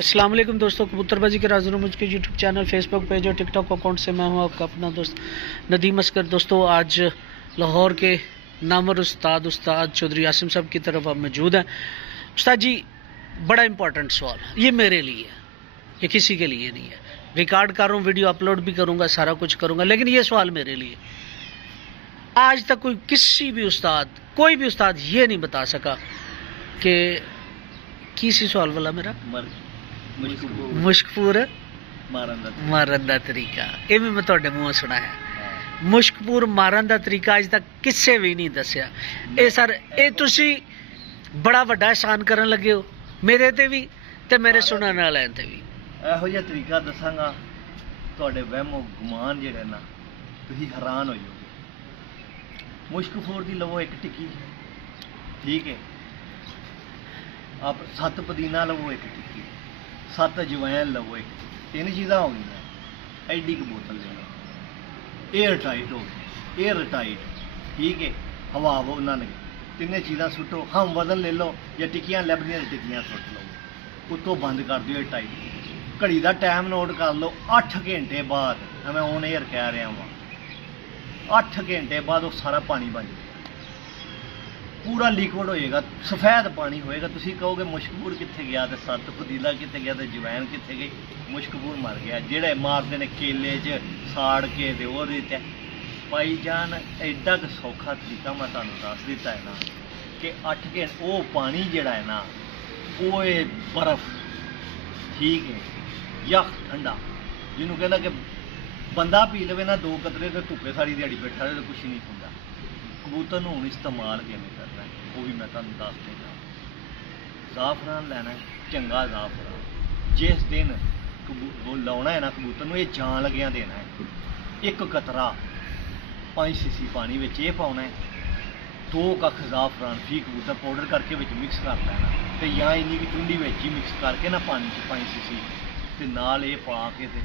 अस्सलाम वालेकुम दोस्तों, कबूतरबाजी के राज़ मुझ के यूट्यूब चैनल, फेसबुक पेज और टिकटॉक अकाउंट से मैं हूं आपका अपना दोस्त नदीम अस्कर। दोस्तों, आज लाहौर के नामवर उस्ताद चौधरी आसिम साहब की तरफ आप मौजूद हैं। उस्ताद जी, बड़ा इंपॉर्टेंट सवाल, ये मेरे लिए है, ये किसी के लिए नहीं है। रिकॉर्ड कर रहा हूँ, वीडियो अपलोड भी करूँगा, सारा कुछ करूँगा, लेकिन ये सवाल मेरे लिए। आज तक कोई भी उस्ताद ये नहीं बता सका कि किसी सवाल वाला मेरा मुश्कपूर मारन दा तरीका, ये भी मैं तुहाडे मूंहों सुना है। मुश्कपूर मारन दा तरीका अज तक किसे भी नहीं दसिया। ये सर, ये तुसी बड़ा वड्डा एहसान करन लगे हो मेरे ते भी ते मेरे सुनने वाले ते भी। ਇਹੋ ਜਿਹਾ ਤਰੀਕਾ ਦੱਸਾਂਗਾ, ਤੁਹਾਡੇ ਵਹਿਮੋ ਗੁਮਾਨ ਜਿਹੜੇ ਨਾ, ਤੁਸੀਂ ਹੈਰਾਨ ਹੋ ਜਾਓਗੇ। ਮੁਸ਼ਕਫੂਰ ਦੀ ਲਵੋ ਇੱਕ ਟਿੱਕੀ, ਠੀਕ ਹੈ। आप 7 पुदीना लवो एक टिक्की, 7 अजवैन लवो एक, 3 चीज़ां हो गई। एडी की बोतल लेना, एयर टाइट हो गई, एयर टाइट, ठीक है। हवा वो ना लगे, 3 चीज़ां सुटो। हम वजन ले लो या टिक्कियां लभदियां टिक्कियां सुट लो, उत्तों बंद कर दिओ एयर टाइट। घड़ी का टाइम नोट कर लो, 8 घंटे बाद, मैं ऑन एयर कह रहा वां, 8 घंटे बाद वो सारा पानी बन जाए, पूरा लिक्विड होएगा, सफेद पानी होएगा। तुसी कहोगे मुश्कपूर कित्थे गया, तो 7 पुदीना कित्थे गया, तो जवैन कित्थे गई। मुश्कपूर मर गया। जेड़े मारते ने केले च साड़ के ते ओहदे ते भाई जान, एडा क सौखा तरीका मैं तुहानूं दस दिता है ना कि 8 घंटे वो पानी जेड़ा है ना, वो है बर्फ, ठीक है, यख ठंडा, जिन्हों कहना कि बंदा पी लवे ना 2 कतरे, तो धुप्पे सारी दिहाड़ी बैठा रहे तो कुछ नहीं होंदा। कबूतर नूं हुण इस्तेमाल किवें करना है वो भी मैं तुहानूं दस देना। ज़ाफरान लैना है, चंगा ज़ाफरान। जिस दिन वो लाउणा है ना कबूतर नूं, ये जान लग्गियां देना है। 1 कतरा 5 सीसी पानी विच ये पाउणा है, 2 कख ज़ाफरान फी कबूतर पाउडर करके विच मिक्स कर लेना, ते या इन्नी की चुंडी विच ही मिक्स करके ना पानी च 5 सीसी ते नाल ये पा के ते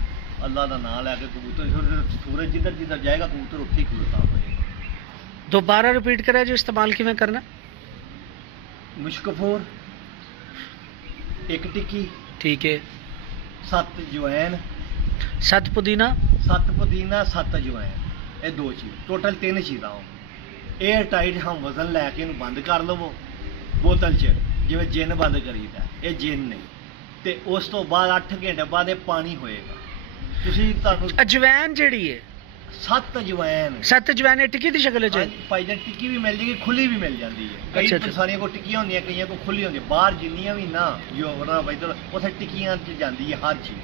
अल्लाह दा नाम लैके कबूतर, सूरज जिधर जिधर जाएगा कबूतर उत्थे ही खलोता होएगा। दोबारा रिपीट करें जो इस्तेमाल किवें करना। मुश्कफूर 1 टिक्की, ठीक है, 7 जवैन, 7 पुदीना, 7 अजवैन, ये 2 चीज़, टोटल 3 चीज़ां हो। एयर टाइट हम वजन लैके इन्हूं बंद कर लवो बोतल च, जिवें जिन बंद करीदा, ये जिन नहीं। ते उस तो बाद 8 घंटे बाद ये पानी होएगा। तुसीं तुहानूं अजवैन जिहड़ी है 7 अजवैन, 7 अजवैन टिक्की की शक्ल च भाईजान, टिक्की भी मिल जाएगी, खुली भी मिल जाती है। कई इंसानियों को टिक्कियां होंदियां, कईयां को खुली होंदी। बाहर जिन्नियां भी ना योगरा इधर उत्थे टिक्कियां च जाती है हर चीज़।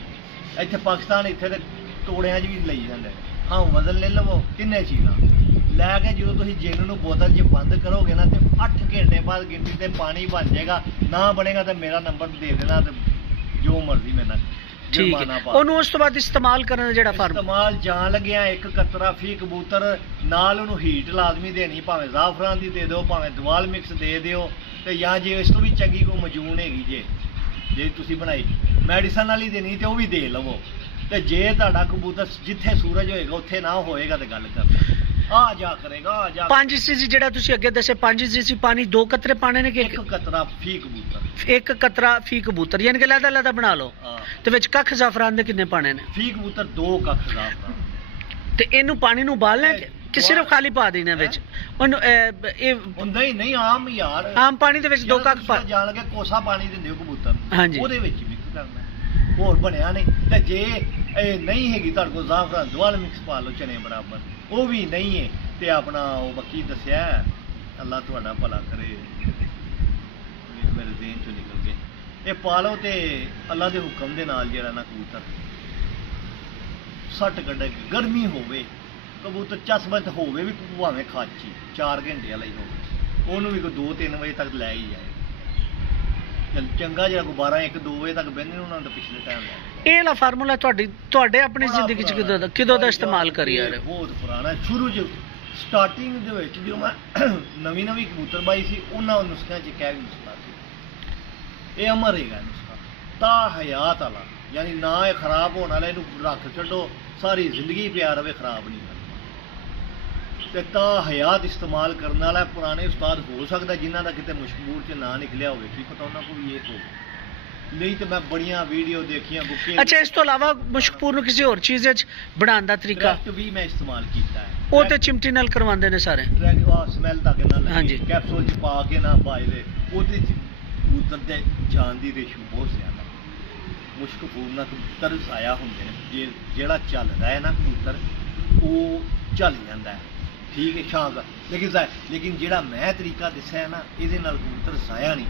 इत्थे पाकिस्तान इत्थे ते तोड़ियां च भी लई जांदे। हाँ, वजन ले लवो 3 चीज़ां लैके जो तुसीं जिन नूं बोतल च बंद करोगे ना, तो 8 घंटे बाद गिनती ते पानी बन जाएगा। ना बनेगा तो मेरा नंबर दे देना, तो जो मर्जी मेरे नाल ठीक है। ਉਹਨੂੰ ਉਸ ਤੋਂ ਬਾਅਦ ਇਸਤੇਮਾਲ ਕਰਨ ਦਾ ਜਿਹੜਾ ਫਾਰਮ इस्तेमाल जान लग्या, 1 कतरा फी कबूतर, नाल ਉਹਨੂੰ हीट लाजमी देनी, भावें ज़ाफरान दी दे दो, भावें दवाल मिक्स दे दिओ, ते या जे इस तो भी चंगी कोई मजून हैगी जे तुसीं बनाई मैडिसन वाली देनी ते वो भी दे लवो। ते जे तुहाडा कबूतर जिथे सूरज होएगा उत्थे ना होएगा तो गल करना आ जा करेगा। 5 सीसी ਜਿਹੜਾ ਤੁਸੀਂ ਅੱਗੇ ਦੱਸੇ 5 सीसी पानी 2 कतरे पाने ने कि 1 कतरा फी कबूतर, 1 कतरा फी कबूतर, यानी कि लहदा बना लो। ਤੇ ਵਿੱਚ ਕੱਖ ਜ਼ਾਫਰਾਨ ਦੇ ਕਿੰਨੇ ਪਾਣੇ ਨੇ? ਫੀ ਕਬੂतर 2 ਕੱਖ ਜ਼ਾਫਰਾਨ। ਤੇ ਇਹਨੂੰ ਪਾਣੀ ਨੂੰ ਉਬਾਲਣਾ ਕਿ ਸਿਰਫ ਖਾਲੀ ਪਾ ਦੇਣਾ ਵਿੱਚ? ਉਹਨੂੰ ਇਹ ਹੁੰਦਾ ਹੀ ਨਹੀਂ, ਆਮ ਯਾਰ, ਆਮ ਪਾਣੀ ਦੇ ਵਿੱਚ 2 ਕੱਖ ਪਾ ਜਾਣ ਲੱਗੇ, ਕੋਸਾ ਪਾਣੀ ਦਿੰਦੇ ਹੋ ਕਬੂਤਰ ਨੂੰ, ਹਾਂਜੀ, ਉਹਦੇ ਵਿੱਚ ਮਿਕਸ ਕਰਨਾ, ਹੋਰ ਬਣਿਆ ਨਹੀਂ। ਤੇ ਜੇ ਇਹ ਨਹੀਂ ਹੈਗੀ ਤੁਹਾਡੇ ਕੋਲ ਜ਼ਾਫਰਾਨ, ਦਵਾਲ ਮਿਕਸ ਪਾ ਲਓ ਚਨੇ ਬਰਾਬਰ, ਉਹ ਵੀ ਨਹੀਂ ਹੈ ਤੇ ਆਪਣਾ ਉਹ ਬਾਕੀ ਦੱਸਿਆ, ਅੱਲਾ ਤੁਹਾਡਾ ਭਲਾ ਕਰੇ, ਮੇਰੇ ਦੇਨ ਚੋਂ ਨਿਕਲ ਗਏ। ਇਹ ਪਾ ਲਓ ਤੇ ਅੱਲਾ ਦੇ ਹੁਕਮ ਦੇ ਨਾਲ ਜਿਹੜਾ ਨਾ ਕਬੂਤਰ ਸੱਟ ਕੱਢੇ। ਗਰਮੀ ਹੋਵੇ, ਕਬੂਤਰ ਚਸਮਤ ਹੋਵੇ ਵੀ, ਭਾਵੇਂ ਖਾਚੀ 4 ਘੰਟੇ ਵਾਲਾ ਹੀ ਹੋਵੇ, ਉਹਨੂੰ ਵੀ ਕੋਈ 2-3 ਵਜੇ ਤੱਕ ਲੈ ਹੀ ਜਾਏ। ਚੰਗਾ ਜਿਹੜਾ ਕੋਈ 12-1-2 ਵਜੇ ਤੱਕ ਬਹਿੰਦੇ ਨੇ, ਉਹਨਾਂ ਦਾ ਪਿਛਲੇ ਟਾਈਮ ਇਹ ਵਾਲਾ ਫਾਰਮੂਲਾ ਤੁਹਾਡੇ ਆਪਣੀ ਜ਼ਿੰਦਗੀ ਚ ਕਿਦੋਂ ਦਾ ਇਸਤੇਮਾਲ ਕਰੀ ਆ ਰਹੇ? ਬਹੁਤ ਪੁਰਾਣਾ। ਸ਼ੁਰੂ ਚ ਸਟਾਰਟਿੰਗ ਦੇ ਵਿੱਚ ਜਦੋਂ ਮੈਂ ਨਵੀਂ ਕਬੂਤਰਬਾਈ ਸੀ, ਉਹਨਾਂ ਨੁਸਖਿਆਂ ਚ ਕਹਿ ਵੀ ਨੁਸਖਾ ਸੀ, ਇਹ ਅਮਰ ਹੈਗਾ ਨੁਸਖਾ, ਤਾ ਹਯਾਤ ਵਾਲਾ, ਯਾਨੀ ਨਾ ਇਹ ਖਰਾਬ ਹੋਣ ਵਾਲਾ, ਇਹਨੂੰ ਰੱਖ ਛੱਡੋ ਸਾਰੀ ਜ਼ਿੰਦਗੀ ਪਿਆ ਰਵੇ, ਖਰਾਬ ਨਹੀਂ ਕਰਨਾ। ਤੇ ਤਾ ਹਯਾਤ ਇਸਤੇਮਾਲ ਕਰਨ ਵਾਲਾ ਪੁਰਾਣੇ ਉਸਤਾਦ ਹੋ ਸਕਦਾ ਜਿਨ੍ਹਾਂ ਦਾ ਕਿਤੇ ਮੁਸ਼ਕਬੂਰ ਚ ਨਾ ਨਿਕਲਿਆ ਹੋਵੇ, ਕੀ ਪਤਾ ਉਹਨਾਂ ਕੋਲ ਵੀ ਇਹ ਹੋ। ਨਹੀਂ ਤੇ ਮੈਂ ਬੜੀਆਂ ਵੀਡੀਓ ਦੇਖੀਆਂ ਗੁੱਕੇ ਅੱਛਾ, ਇਸ ਤੋਂ ਇਲਾਵਾ ਮੁਸ਼ਕਪੂਰ ਨੂੰ ਕਿਸੇ ਹੋਰ ਚੀਜ਼ ਵਿੱਚ ਬਣਾਉਣ ਦਾ ਤਰੀਕਾ? ਡਾਇਰੈਕਟ ਵੀ ਮੈਂ ਇਸਤੇਮਾਲ ਕੀਤਾ ਹੈ। ਉਹ ਤੇ ਚਿਮਟੀ ਨਾਲ ਕਰਵਾਉਂਦੇ ਨੇ ਸਾਰੇ। ਡਾਇਰੈਕਟ ਸਮੈਲ ਤੱਕ ਨਾਲ ਹਾਂਜੀ। ਕੈਪਸੂਲ ਚ ਪਾ ਕੇ ਨਾ ਪਾਏ ਦੇ ਉਹਦੇ ਚ ਕਬੂਤਰ ਦੇ ਜਾਨ ਦੀ ਰੇਸ਼ੋ ਬਹੁਤ ਜ਼ਿਆਦਾ। ਮੁਸ਼ਕਪੂਰ ਨਾਲ ਕਬੂਤਰ ਸਾਇਆ ਹੁੰਦੇ ਨੇ, ਜਿਹੜਾ ਚੱਲਦਾ ਹੈ ਨਾ ਕਬੂਤਰ ਉਹ ਚੱਲ ਜਾਂਦਾ ਹੈ, ਠੀਕ ਹੈ, ਸ਼ਾਮ ਦਾ। ਲੇਕਿਨ ਜਿਹੜਾ ਮੈਂ ਤਰੀਕਾ ਦੱਸਿਆ ਨਾ ਇਹਦੇ ਨਾਲ ਕਬੂਤਰ ਸਾਇਆ ਨਹੀਂ,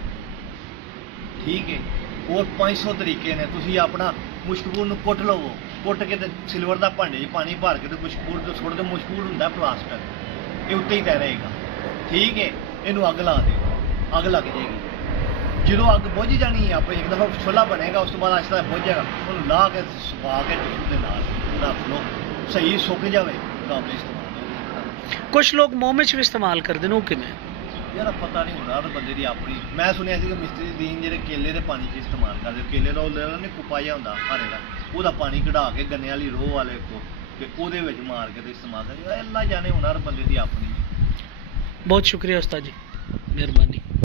ਠੀਕ ਹੈ। ਹੋਰ 500 ਤਰੀਕੇ ਨੇ। ਤੁਸੀਂ ਆਪਣਾ ਮੁਸ਼ਕਪੂਰ ਨੂੰ ਕੁੱਟ ਲਵੋ, ਕੁੱਟ ਕੇ ਤੇ ਸਿਲਵਰ ਦਾ ਭਾਂਡੇ 'ਚ ਪਾਣੀ ਭਰ ਕੇ ਤੇ ਮੁਸ਼ਕਪੂਰ ਤੋਂ ਸੁੱਟ ਦਿਓ। ਮੁਸ਼ਕਪੂਰ ਹੁੰਦਾ ਪਲਾਸਟਿਕ, ਇਹ ਉੱਤੇ ਹੀ ਤੈਰੇਗਾ, ਠੀਕ ਹੈ। ਇਹਨੂੰ ਅੱਗ ਲਾ ਦਿਓ, ਅੱਗ ਲੱਗ ਜਾਏਗੀ। ਜਦੋਂ ਅੱਗ ਬੁੱਝ ਜਾਣੀ ਹੈ, ਆਪੇ ਇੱਕ ਦਫਾ ਛੋਲਾ ਬਣੇਗਾ, ਉਸ ਤੋਂ ਬਾਅਦ ਆਹਿਸਤਾ ਬੁੱਝ ਜਾਏਗਾ। ਉਹਨੂੰ ਲਾ ਕੇ ਸੁਕਾ ਕੇ ਟਿਸ਼ੂ ਦੇ ਨਾਲ ਰੱਖ ਲਓ, ਸਹੀ ਸੁੱਕ ਜਾਵੇ, ਕਾਬਲੇ ਇਸਤੇਮਾਲ ਹੋ। ਕੁਝ ਲੋਕ ਮੋਹ ਵਿੱਚ ਵੀ ਇਸਤੇਮਾਲ ਕਰਦੇ ਨੇ, ਉਹ ਕਿਵੇਂ? ਯਾਰ ਪਤਾ ਨਹੀਂ ਹੁੰਦਾ, ਹਰ ਬੰਦੇ ਦੀ ਆਪਣੀ। ਮੈਂ ਸੁਣਿਆ ਸੀ ਕਿ ਮਿਸਤਰੀ ਦੀਨ ਜਿਹੜੇ ਕੇਲੇ ਦੇ ਪਾਣੀ 'ਚ ਇਸਤੇਮਾਲ ਕਰਦੇ, ਕੇਲੇ ਦਾ ਉਹ ਨਹੀਂ ਕੁੱਪਾ ਜਿਹਾ ਹੁੰਦਾ ਹਰੇ ਦਾ, ਉਹਦਾ ਪਾਣੀ ਕਢਾ ਕੇ ਗੰਨੇ ਵਾਲੀ ਰੋਹ ਵਾਲੇ ਕੋ ਤੇ ਉਹਦੇ ਵਿੱਚ ਮਾਰ ਕੇ ਤੇ ਇਸਤੇਮਾਲ ਕਰਦੇ। ਅੱਲਾ ਜਾਣੇ ਹੁਣ ਹਰ ਬੰਦੇ ਦੀ ਆਪਣੀ। ਬਹੁਤ ਸ਼ੁਕਰੀਆ ਉਸਤਾਦ ਜੀ, ਮਿਹਰਬਾਨੀ।